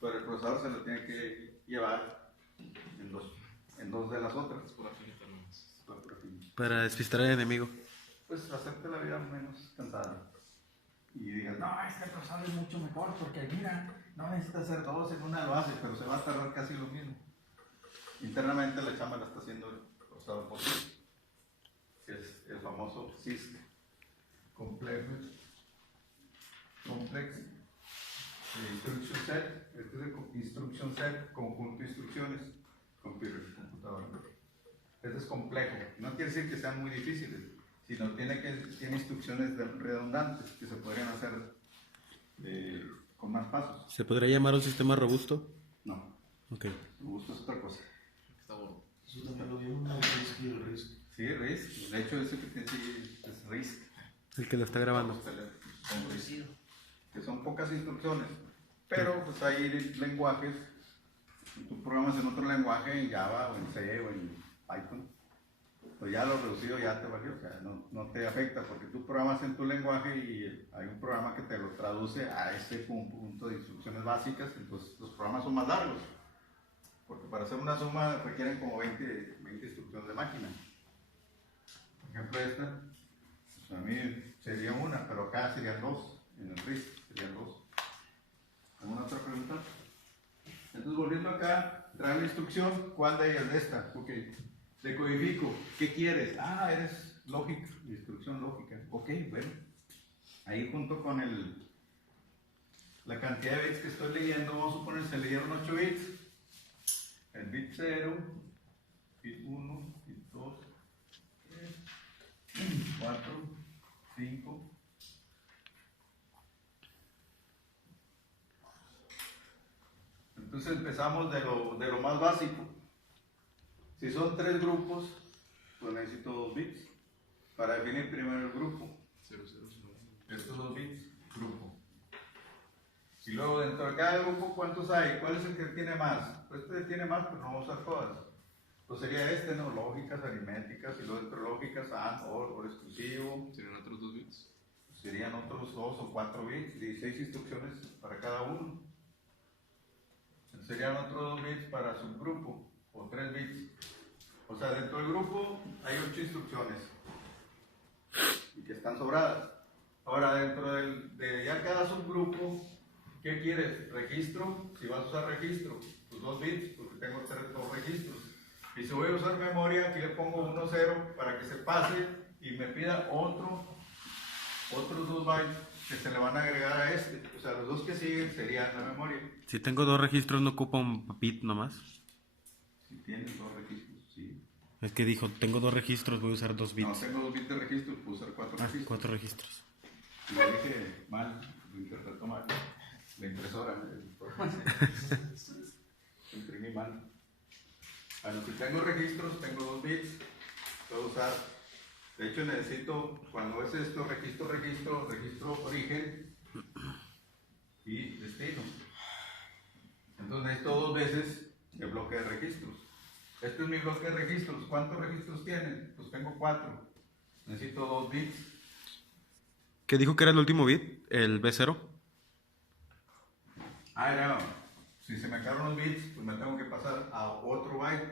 Pero el procesador se lo tiene que llevar en dos de las otras. Por afinidad nomás. Por fin. Para despistar al enemigo. Pues hacerte la vida menos cansada. Y digas, no, este procesador es mucho mejor porque mira, no necesita hacer dos, en una lo hace, pero se va a tardar casi lo mismo. Internamente la chamba la está haciendo el procesador por sí, que es el famoso CISC, Complex Instruction Set. Este es el Instruction Set, conjunto de instrucciones, computadora. Este es complejo, no quiere decir que sean muy difíciles, sino tiene instrucciones redundantes que se podrían hacer con más pasos. ¿Se podría llamar un sistema robusto? No, Ok. robusto es otra cosa. Está bueno. Eso también lo vimos, el RISC y el RISC. Sí, RISC. De hecho, ese que tiene sí es RISC. El que lo está grabando. Que son pocas instrucciones. Pero pues hay lenguajes. Tú programas en otro lenguaje, en Java o en C o en Python. Pues ya lo reducido ya te valió. O sea, no te afecta porque tú programas en tu lenguaje y hay un programa que te lo traduce a ese conjunto de instrucciones básicas. Entonces los programas son más largos. Porque para hacer una suma requieren como 20 instrucciones de máquina. Por ejemplo, esta, pues a mí sería una, pero acá serían dos. En el RISC serían dos. ¿Alguna otra pregunta? Entonces, volviendo acá, trae la instrucción. ¿Cuál de ellas? De esta. Ok. Decodifico. ¿Qué quieres? Ah, eres lógica. Instrucción lógica. Ok, bueno. Ahí junto con la cantidad de bits que estoy leyendo, vamos a suponer se leyeron 8 bits. El bit 0, bit 1, bit 2, 3, 4, 5. Entonces empezamos de lo más básico. Si son 3 grupos, pues necesito 2 bits para definir primero el grupo. 0, 0, 0. Estos 2 bits, grupo. Y luego dentro de cada grupo, ¿cuántos hay? ¿Cuál es el que tiene más? Pues este tiene más, pero no vamos a usar todas. Pues sería este, ¿no? Lógicas, aritméticas, y luego dentro de lógicas, AND, OR exclusivo. ¿Serían otros 2 bits? Serían otros 2 o 4 bits, 16 instrucciones para cada uno. Serían otros 2 bits para subgrupo, o 3 bits. O sea, dentro del grupo hay 8 instrucciones, y que están sobradas. Ahora, dentro de ya cada subgrupo, ¿qué quieres? ¿Registro? Si vas a usar registro, pues 2 bits, porque tengo 2 registros. Y si voy a usar memoria, aquí le pongo 1, 0 para que se pase y me pida otros 2 bytes que se le van a agregar a este. O sea, los 2 que siguen serían la memoria. Si tengo 2 registros, ¿no ocupa un bit nomás? Si tienes 2 registros, sí. Es que dijo, tengo 2 registros, voy a usar 2 No, bits. tengo 2 bits de registro, puedo usar 4 registros. 4 registros. Lo dije mal, lo interpretó mal. La impresora, el programa. Lo imprimí mal. Bueno, si tengo registros, tengo 2 bits, puedo usar. De hecho, necesito, cuando es esto, registro origen y destino. Entonces necesito 2 veces el bloque de registros. Este es mi bloque de registros. ¿Cuántos registros tienen? Pues tengo 4. Necesito 2 bits. ¿Qué dijo que era el último bit? ¿El B0? No. Si se me acabaron los bits, pues me tengo que pasar a otro byte.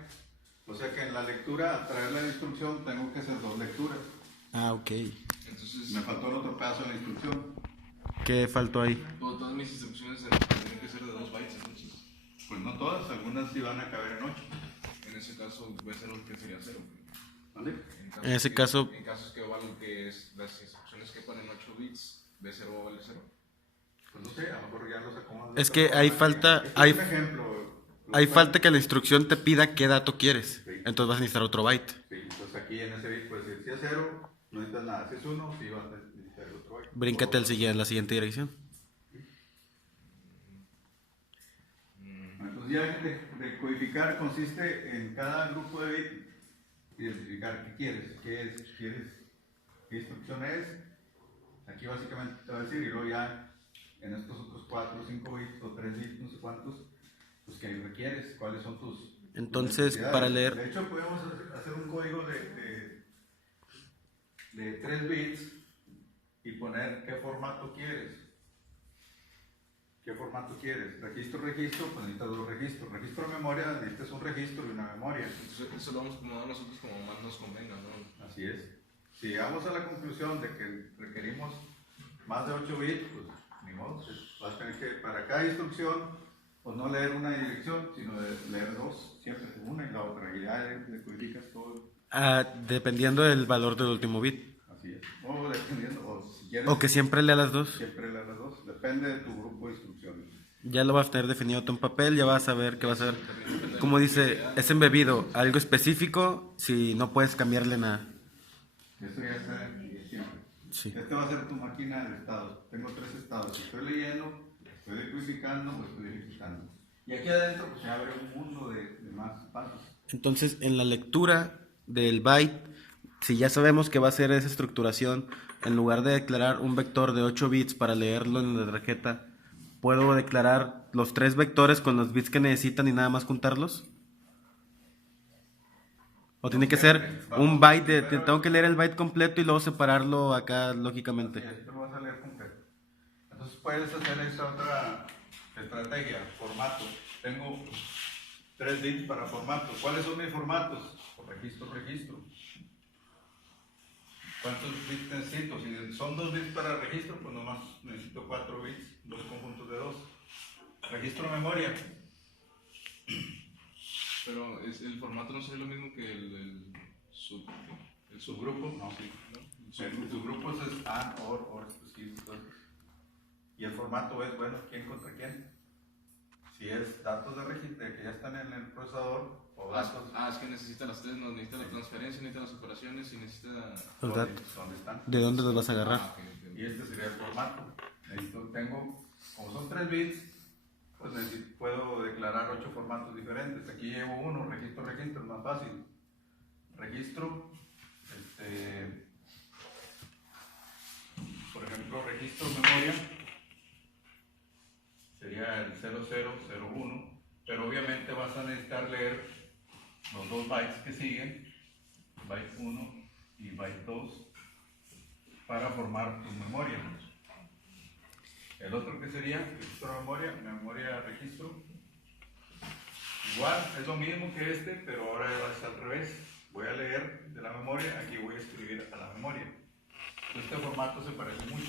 O sea que en la lectura, al traer la instrucción, tengo que hacer 2 lecturas. Ah, ok. Entonces, Me faltó el otro pedazo de la instrucción. ¿Qué faltó ahí? todas mis instrucciones tendrían que que ser de 2 bytes entonces. Pues no todas, algunas sí van a caber en 8. En ese caso, B0 que sería 0. ¿Vale? En ese caso- En casos que valen que es las instrucciones que ponen 8 bits, B0 va a valer 0. Pues no sé, a lo mejor ya los acomodas. Es que hay falta, Este hay, es un ejemplo. hay falta que la instrucción te pida qué dato quieres. Entonces vas a necesitar otro byte. Sí, entonces aquí en ese bit puedes decir, si es 0, no necesitas nada. Si es 1, sí vas a necesitar el otro byte. Bríncate la siguiente dirección. Entonces ya de codificar consiste en cada grupo de bits identificar qué quieres, qué instrucción es. Aquí básicamente te va a decir, y luego ya en estos otros 4 o 5 bits o 3 bits, no sé cuántos, pues que requieres, cuáles son tus Entonces, necesidades. para leer- De hecho, podemos hacer un código de 3 bits y poner qué formato quieres. ¿Qué formato quieres? Registro, pues necesitas 2 registros. Registro de memoria, necesitas un registro y una memoria. Entonces, eso lo vamos a acomodar nosotros como más nos convenga, ¿no? Así es. Si llegamos a la conclusión de que requerimos más de 8 bits, pues ni modo. Vas a tener que, para cada instrucción, pues no leer una dirección, sino leer 2, siempre una y la otra. Y ya le codificas todo. Dependiendo del valor del último bit. Así es. O dependiendo, o si quieres. O que siempre lea las dos. Siempre leer las 2. Depende de tu grupo de instrucciones. Ya lo vas a tener definido tú en papel, ya vas a ver qué vas a ver. Como dice, es embebido, algo específico, si no puedes cambiarle nada. Eso ya está siempre. Sí. Este va a ser tu máquina de estados. Tengo 3 estados. Si estoy leyendo, estoy decodificando o estoy verificando. Y aquí adentro pues, se abre un mundo de más pasos. Entonces, en la lectura del byte, si ya sabemos que va a ser esa estructuración, en lugar de declarar un vector de 8 bits para leerlo en la tarjeta, ¿puedo declarar los 3 vectores con los bits que necesitan y nada más juntarlos? ¿O tiene que ser un byte tengo que leer el byte completo y luego separarlo acá lógicamente? Así es, tú lo vas a leer completo. Entonces puedes hacer esta otra estrategia, formato. Tengo 3 bits para formato. ¿Cuáles son mis formatos? Por registro. ¿Cuántos bits necesito? Si son 2 bits para registro, pues nomás necesito 4 bits, 2 conjuntos de 2. Registro memoria. Pero el formato no sería lo mismo que el Subgrupo, no, sí. El subgrupo es AND, OR, exclusivo. Y el formato es, bueno, ¿quién contra quién? Si es datos de registro que ya están en el procesador o datos. es que necesita las 3, no, necesita la transferencia, necesita las operaciones y necesita... Los datos. ¿Dónde están? ¿De dónde los vas a agarrar? Ok. Y este sería el formato. Tengo, como son 3 bits, pues puedo declarar 8 formatos diferentes. Aquí llevo uno, registro, es más fácil. Registro, por ejemplo, registro memoria, sería el 0001, pero obviamente vas a necesitar leer los 2 bytes que siguen, byte 1 y byte 2, para formar tu memoria. El otro que sería registro memoria registro. Igual, es lo mismo que este, pero ahora va a estar al revés. Voy a leer de la memoria, aquí voy a escribir a la memoria. Este formato se parece mucho.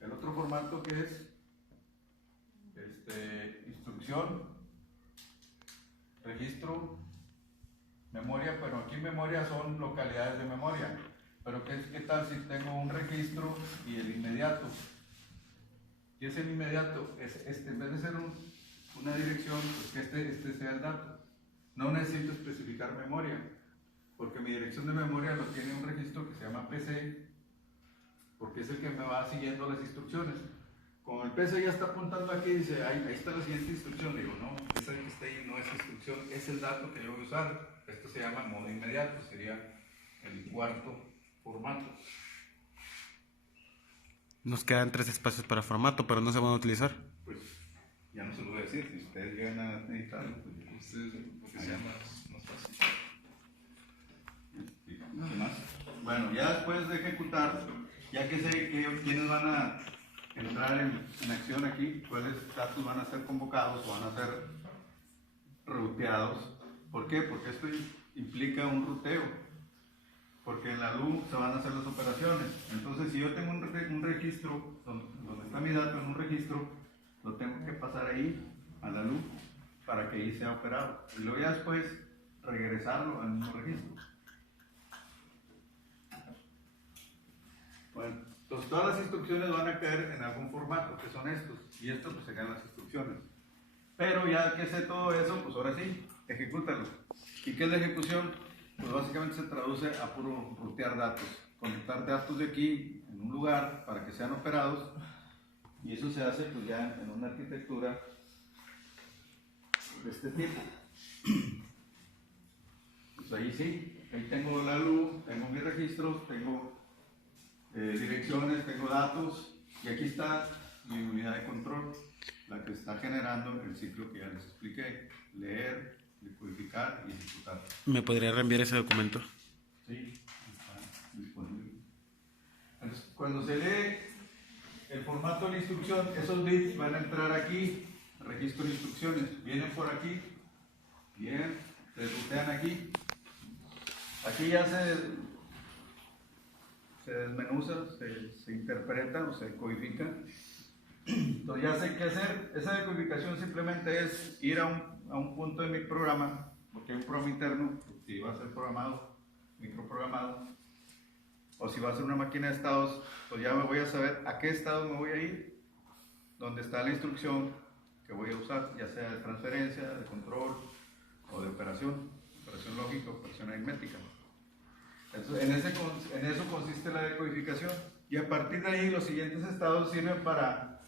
El otro formato que es instrucción, registro, memoria, pero aquí memoria son localidades de memoria. Pero ¿qué tal si tengo un registro y el inmediato? ¿Qué es el inmediato? En vez de ser una dirección, pues que este sea el dato. No necesito especificar memoria, porque mi dirección de memoria lo tiene un registro que se llama PC, porque es el que me va siguiendo las instrucciones. Como el PC ya está apuntando aquí, dice, ahí está la siguiente instrucción. Digo, no, esa que está ahí no es instrucción, es el dato que yo voy a usar. Esto se llama modo inmediato, sería el cuarto formato. Nos quedan 3 espacios para formato, pero no se van a utilizar. Pues ya no se lo voy a decir, si ustedes llegan a necesitarlo, pues Porque sea más fácil. ¿Qué más? Bueno, ya después de ejecutar, ya que sé quiénes van a entrar en acción aquí, cuáles datos van a ser convocados o van a ser ruteados. ¿Por qué? Porque esto implica un ruteo. Porque en la LU se van a hacer las operaciones. Entonces, si yo tengo un registro, donde está mi dato en un registro, lo tengo que pasar ahí a la luz para que ahí sea operado. Y luego ya después regresarlo al mismo registro. Bueno, entonces todas las instrucciones van a caer en algún formato, que son estos. Y estos pues serían las instrucciones. Pero ya que sé todo eso, pues ahora sí, ejecútalo. ¿Y qué es la ejecución? Pues básicamente se traduce a puro rutear datos. Conectar datos de aquí en un lugar para que sean operados. Y eso se hace pues ya en una arquitectura de este tipo. Pues ahí sí, ahí tengo la luz, tengo mis registros, tengo direcciones, tengo datos. Y aquí está mi unidad de control, la que está generando el ciclo que ya les expliqué: leer, decodificar y ejecutar. ¿Me podría reenviar ese documento? Sí, está disponible. Entonces, cuando se lee el formato de la instrucción, esos bits van a entrar aquí, registro de instrucciones, vienen por aquí, bien, se rutean aquí. Aquí ya se desmenuza, se interpreta o se codifica. Entonces ya sé qué hacer. Esa decodificación simplemente es ir a un punto de mi programa, porque hay un programa interno, si va a ser programado, microprogramado, o si va a ser una máquina de estados, pues ya me voy a saber a qué estado me voy a ir, donde está la instrucción que voy a usar, ya sea de transferencia, de control o de operación lógica, operación aritmética. Entonces, en eso consiste la decodificación. Y a partir de ahí, los siguientes estados sirven para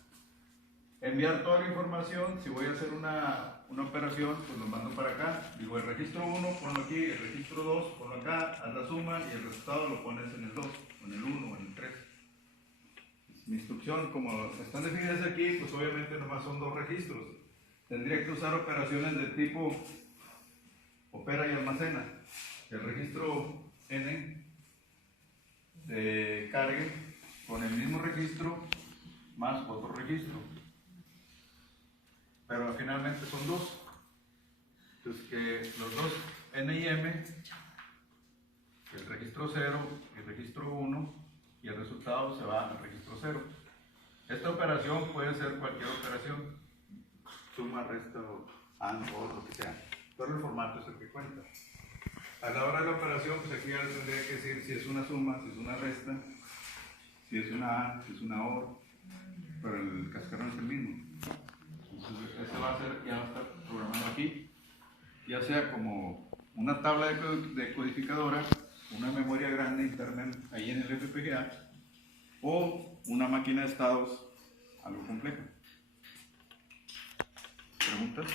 enviar toda la información. Si voy a hacer una operación, pues lo mando para acá. Digo, el registro 1, ponlo aquí, el registro 2, ponlo acá, haz la suma y el resultado lo pones en el 2, o en el 1, o en el 3. Mi instrucción, como están definidas aquí, pues obviamente nomás son 2 registros. Tendría que usar operaciones del tipo opera y almacena. El registro N se cargue con el mismo registro más otro registro. Pero finalmente son 2. Entonces que los dos N y M, el registro 0, el registro 1 y el resultado se va al registro 0. Esta operación puede ser cualquier operación, suma, resta, AND, OR, lo que sea. Pero el formato es el que cuenta. A la hora de la operación, pues aquí ya le tendría que decir si es una suma, si es una resta, si es una AND, si es una OR, pero el cascarón es el mismo. Entonces, ese va a ser, ya va a estar programado aquí, ya sea como una tabla de codificadora, una memoria grande interna ahí en el FPGA, o una máquina de estados algo compleja. ¿Preguntas?